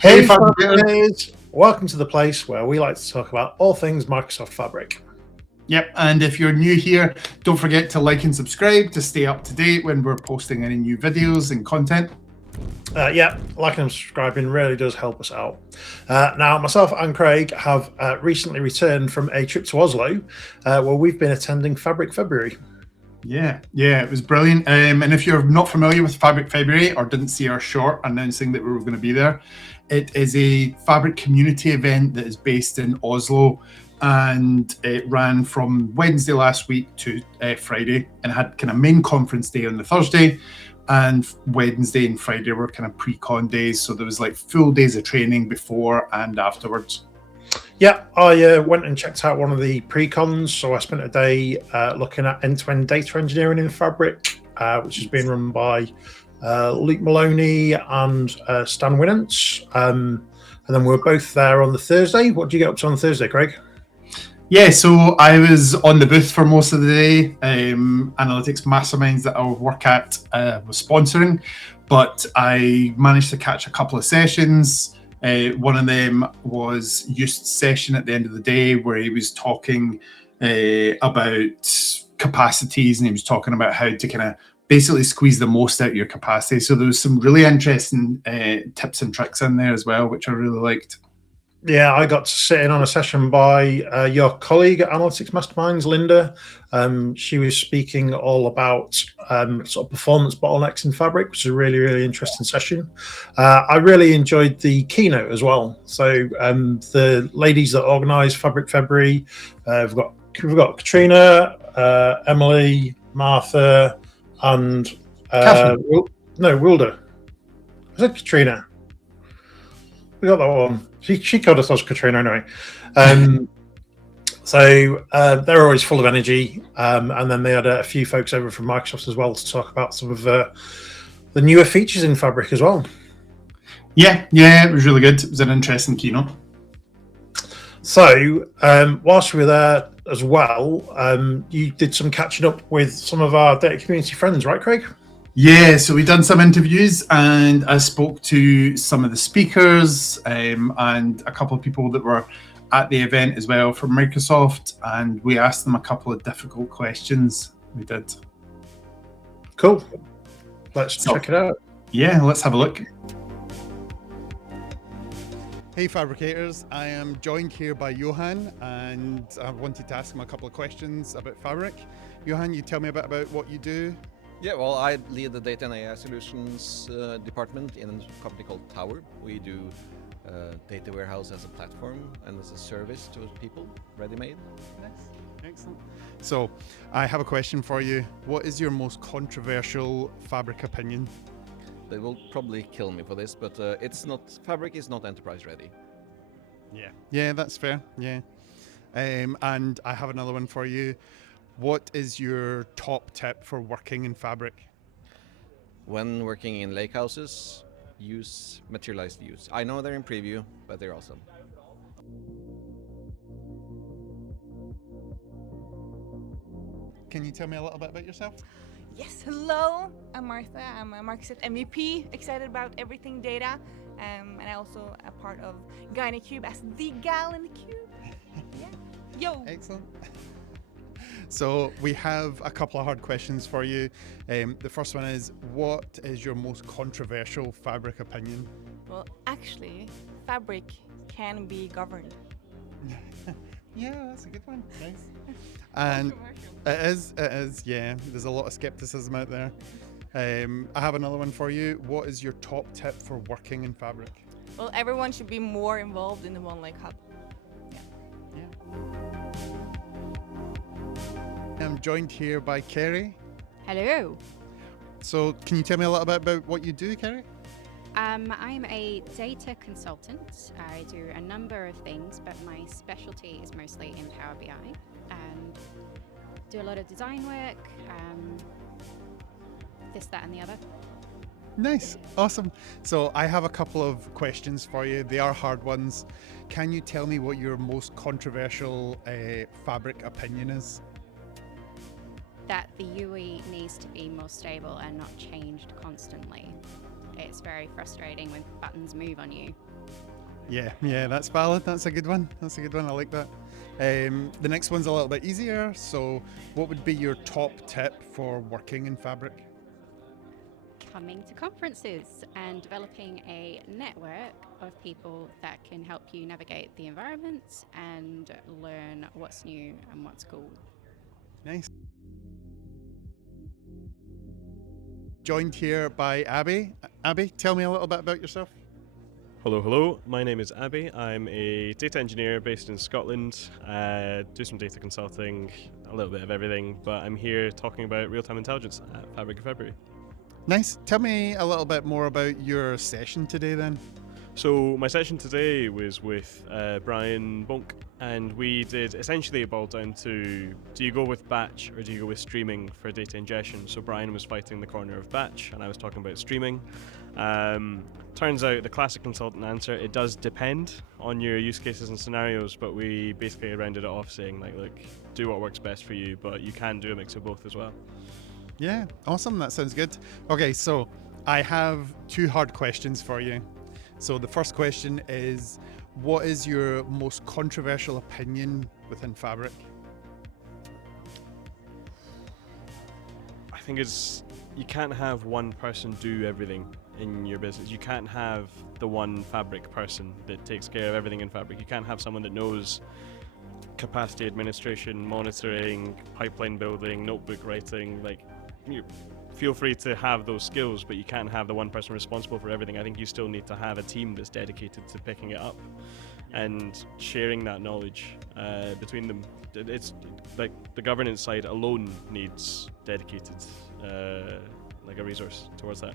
Hey, Hey, Fabian. fabricators! Welcome to the place where we like to talk about all things Microsoft Fabric. Yep, and if you're new here, don't forget to like and subscribe to stay up to date when we're posting any new videos and content. Yeah, liking and subscribing really does help us out. Now, myself and Craig have recently returned from a trip to Oslo, where we've been attending Fabric February. Yeah, it was brilliant. And if you're not familiar with Fabric February or didn't see our short announcing that we were going to be there, it is a Fabric community event that is based in Oslo, and it ran from Wednesday last week to Friday, and had kind of main conference day on the Thursday, and Wednesday and Friday were kind of pre-con days. So there was like full days of training before and afterwards. Yeah, I went and checked out one of the pre-cons, so I spent a day looking at end-to-end data engineering in Fabric, which has been run by Luke Maloney and Stan Winants. And then we were both there on the Thursday. What did you get up to on Thursday, Craig? Yeah, so I was on the booth for most of the day. Analytics Masterminds that I work at was sponsoring, but I managed to catch a couple of sessions. One of them was Just's session at the end of the day, where he was talking about capacities, and he was talking about how to kind of basically squeeze the most out of your capacity. So there was some really interesting tips and tricks in there as well, which I really liked. Yeah, I got to sit in on a session by your colleague at Analytics Masterminds, Linda. She was speaking all about sort of performance bottlenecks in Fabric, which is a really, really interesting session. I really enjoyed the keynote as well. So the ladies that organised Fabric February, we've got Katrina, Emily, Marthe, and Wilder. I said Katrina. We got that one. She called us Katrina anyway. So they're always full of energy. And then they had a few folks over from Microsoft as well to talk about some of the newer features in Fabric as well. Yeah, it was really good. It was an interesting keynote. So whilst we were there as well, you did some catching up with some of our data community friends, right, Craig? Yeah, so we done some interviews, and I spoke to some of the speakers and a couple of people that were at the event as well from Microsoft, and we asked them a couple of difficult questions. We did. Cool. Let's check it out. Yeah, let's have a look. Hey Fabricators, I am joined here by Johan, and I wanted to ask him a couple of questions about Fabric. Johan, you tell me a bit about what you do. Yeah, well, I lead the Data and AI Solutions department in a company called Tower. We do data warehouse as a platform and as a service to people, ready-made. Nice, excellent. So, I have a question for you. What is your most controversial Fabric opinion? They will probably kill me for this, but Fabric is not enterprise ready. Yeah, that's fair. Yeah, and I have another one for you. What is your top tip for working in Fabric? When working in lakehouses, use materialized views. I know they're in preview, but they're awesome. Can you tell me a little bit about yourself? Yes, hello, I'm Marthe. I'm a Microsoft MVP, excited about everything data, and I also a part of Guy in a Cube as the gal in the cube. Yeah. Yo! Excellent. So we have a couple of hard questions for you. The first one is, what is your most controversial Fabric opinion? Well, actually, Fabric can be governed. Yeah, that's a good one. Nice. And it is, yeah. There's a lot of skepticism out there. I have another one for you. What is your top tip for working in Fabric? Well, everyone should be more involved in the One Lake Hub. Yeah. I'm joined here by Kerry. Hello. So can you tell me a little bit about what you do, Kerry? I'm a data consultant. I do a number of things, but my specialty is mostly in Power BI. Do a lot of design work, this, that, and the other. Nice, awesome. So I have a couple of questions for you. They are hard ones. Can you tell me what your most controversial Fabric opinion is? That the UI needs to be more stable and not changed constantly. it's very frustrating when buttons move on you. Yeah, that's valid. That's a good one. I like that. The next one's a little bit easier. So, what would be your top tip for working in Fabric? Coming to conferences and developing a network of people that can help you navigate the environment and learn what's new and what's cool. Nice. Joined here by Abhi. Abhi, tell me a little bit about yourself. Hello. My name is Abhi. I'm a data engineer based in Scotland. Do some data consulting, a little bit of everything, but I'm here talking about real-time intelligence at Fabric of February. Nice. Tell me a little bit more about your session today then. So my session today was with Brian Bonk, and we did essentially it boiled down to, do you go with batch or do you go with streaming for data ingestion? So Brian was fighting the corner of batch and I was talking about streaming. Turns out the classic consultant answer, it does depend on your use cases and scenarios, but we basically rounded it off saying like, look, do what works best for you, but you can do a mix of both as well. Yeah, awesome. That sounds good. Okay, so I have two hard questions for you. So the first question is, what is your most controversial opinion within Fabric? I think it's, you can't have one person do everything in your business. You can't have the one Fabric person that takes care of everything in Fabric. You can't have someone that knows capacity administration, monitoring, pipeline building, notebook writing. Like, you feel free to have those skills, but you can't have the one person responsible for everything. I think you still need to have a team that's dedicated to picking it up and sharing that knowledge between them. It's like the governance side alone needs dedicated like a resource towards that.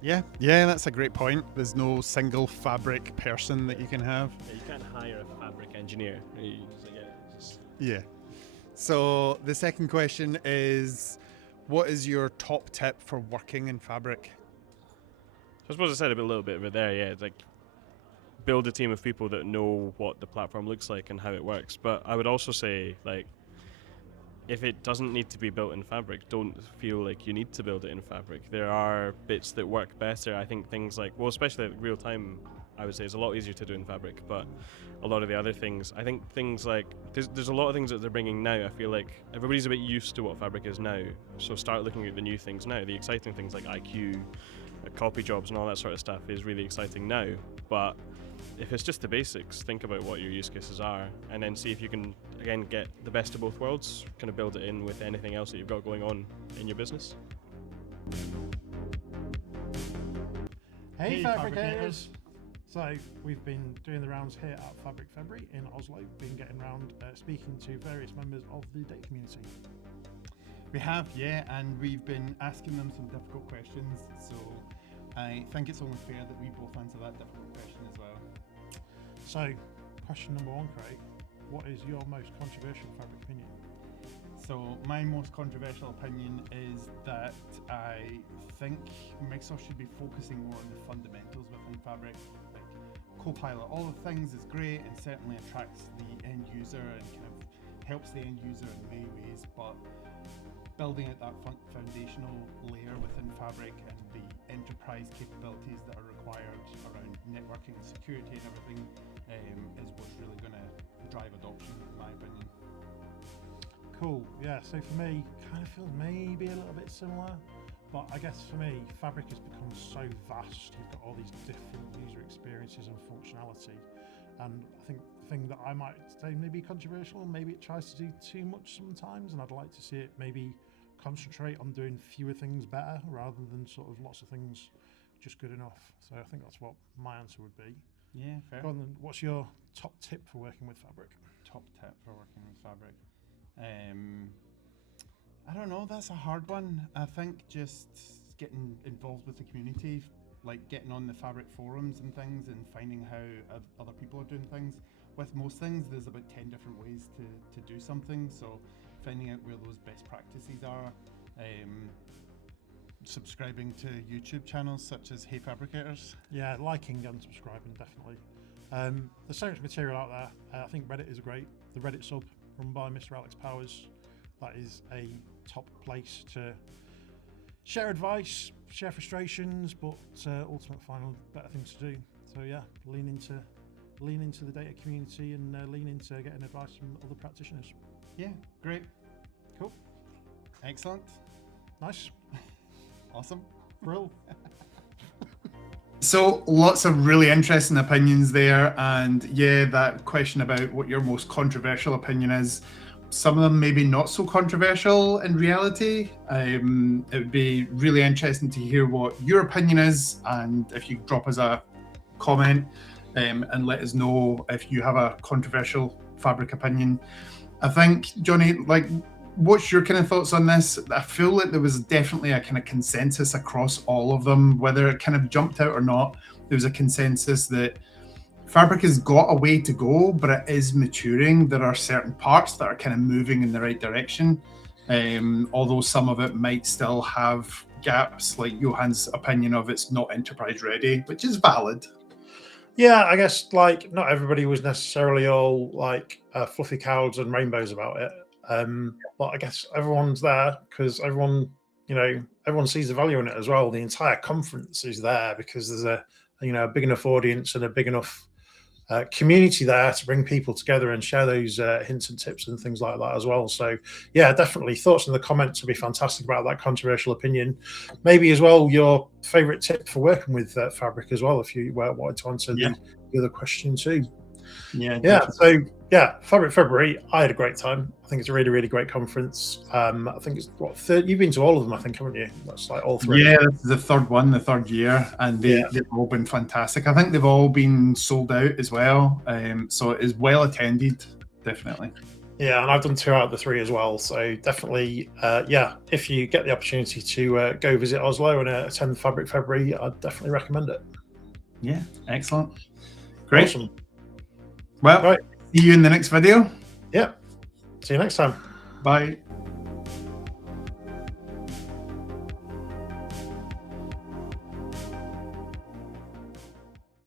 Yeah, that's a great point. There's no single Fabric person that you can have. Yeah, you can't hire a Fabric engineer. Yeah. So the second question is, what is your top tip for working in Fabric? I suppose I said a little bit of it there, yeah. It's like, build a team of people that know what the platform looks like and how it works. But I would also say, like, if it doesn't need to be built in Fabric, don't feel like you need to build it in Fabric. There are bits that work better. I think things like, well, especially like real time, I would say is a lot easier to do in Fabric, but a lot of the other things, I think things like, there's a lot of things that they're bringing now. I feel like everybody's a bit used to what Fabric is now, so start looking at the new things now. The exciting things like IQ, copy jobs and all that sort of stuff is really exciting now, but if it's just the basics, think about what your use cases are and then see if you can, again, get the best of both worlds, kind of build it in with anything else that you've got going on in your business. Hey Fabricators! So we've been doing the rounds here at Fabric February in Oslo, been getting around speaking to various members of the data community. We have, yeah, and we've been asking them some difficult questions, so I think it's only fair that we both answer that difficult question as well. So, question number one, Craig, what is your most controversial Fabric opinion? So my most controversial opinion is that I think Microsoft should be focusing more on the fundamentals within Fabric. Like Copilot, all the things is great and certainly attracts the end user and kind of helps the end user in many ways, but building out that foundational layer within Fabric and the enterprise capabilities that are required around networking, security and everything is what's really going to drive adoption, in my opinion. Cool, yeah, so for me, kind of feels maybe a little bit similar, but I guess for me, Fabric has become so vast. You've got all these different user experiences and functionality, and I think the thing that I might say maybe controversial, maybe it tries to do too much sometimes, and I'd like to see it maybe concentrate on doing fewer things better rather than sort of lots of things just good enough. So I think that's what my answer would be. Yeah, fair. Go on then, what's your top tip for working with Fabric? Top tip for working with Fabric. I don't know, that's a hard one. I think just getting involved with the community, like getting on the Fabric forums and things and finding how other people are doing things. With most things, there's about 10 different ways to do something, so finding out where those best practices are, subscribing to YouTube channels such as Hey Fabricators. Yeah, liking and subscribing, definitely. There's so much material out there. I think Reddit is great. The Reddit sub run by Mr. Alex Powers, that is a top place to share advice, share frustrations, but ultimately find better things to do. So yeah, lean into the data community and lean into getting advice from other practitioners. Yeah, great. Cool. Excellent. Nice. Awesome. Brill. So lots of really interesting opinions there, and yeah, that question about what your most controversial opinion is. Some of them maybe not so controversial in reality. It would be really interesting to hear what your opinion is, and if you drop us a comment and let us know if you have a controversial Fabric opinion. I think, Johnny, like, what's your kind of thoughts on this? I feel like there was definitely a kind of consensus across all of them, whether it kind of jumped out or not. There was a consensus that Fabric has got a way to go, but it is maturing. There are certain parts that are kind of moving in the right direction, although some of it might still have gaps, like Johan's opinion of it's not enterprise ready, which is valid. Yeah, I guess like not everybody was necessarily all like fluffy cows and rainbows about it. But I guess everyone's there because everyone sees the value in it as well. The entire conference is there because there's a big enough audience and a big enough community there to bring people together and share those hints and tips and things like that as well. So yeah, definitely thoughts in the comments would be fantastic about that controversial opinion. Maybe as well your favorite tip for working with Fabric as well, if you wanted to answer the other question too. Yeah. So yeah, Fabric February, I had a great time. I think it's a really, really great conference. I think it's you've been to all of them, I think, haven't you? That's like all three. Yeah, this is the third one, the third year, and they've all been fantastic. I think they've all been sold out as well. So it is well attended, definitely. Yeah, and I've done 2 out of the 3 as well. So definitely, if you get the opportunity to go visit Oslo and attend Fabric February, I'd definitely recommend it. Yeah, excellent. Great. Awesome. Well, see you in the next video. Yeah. See you next time. Bye.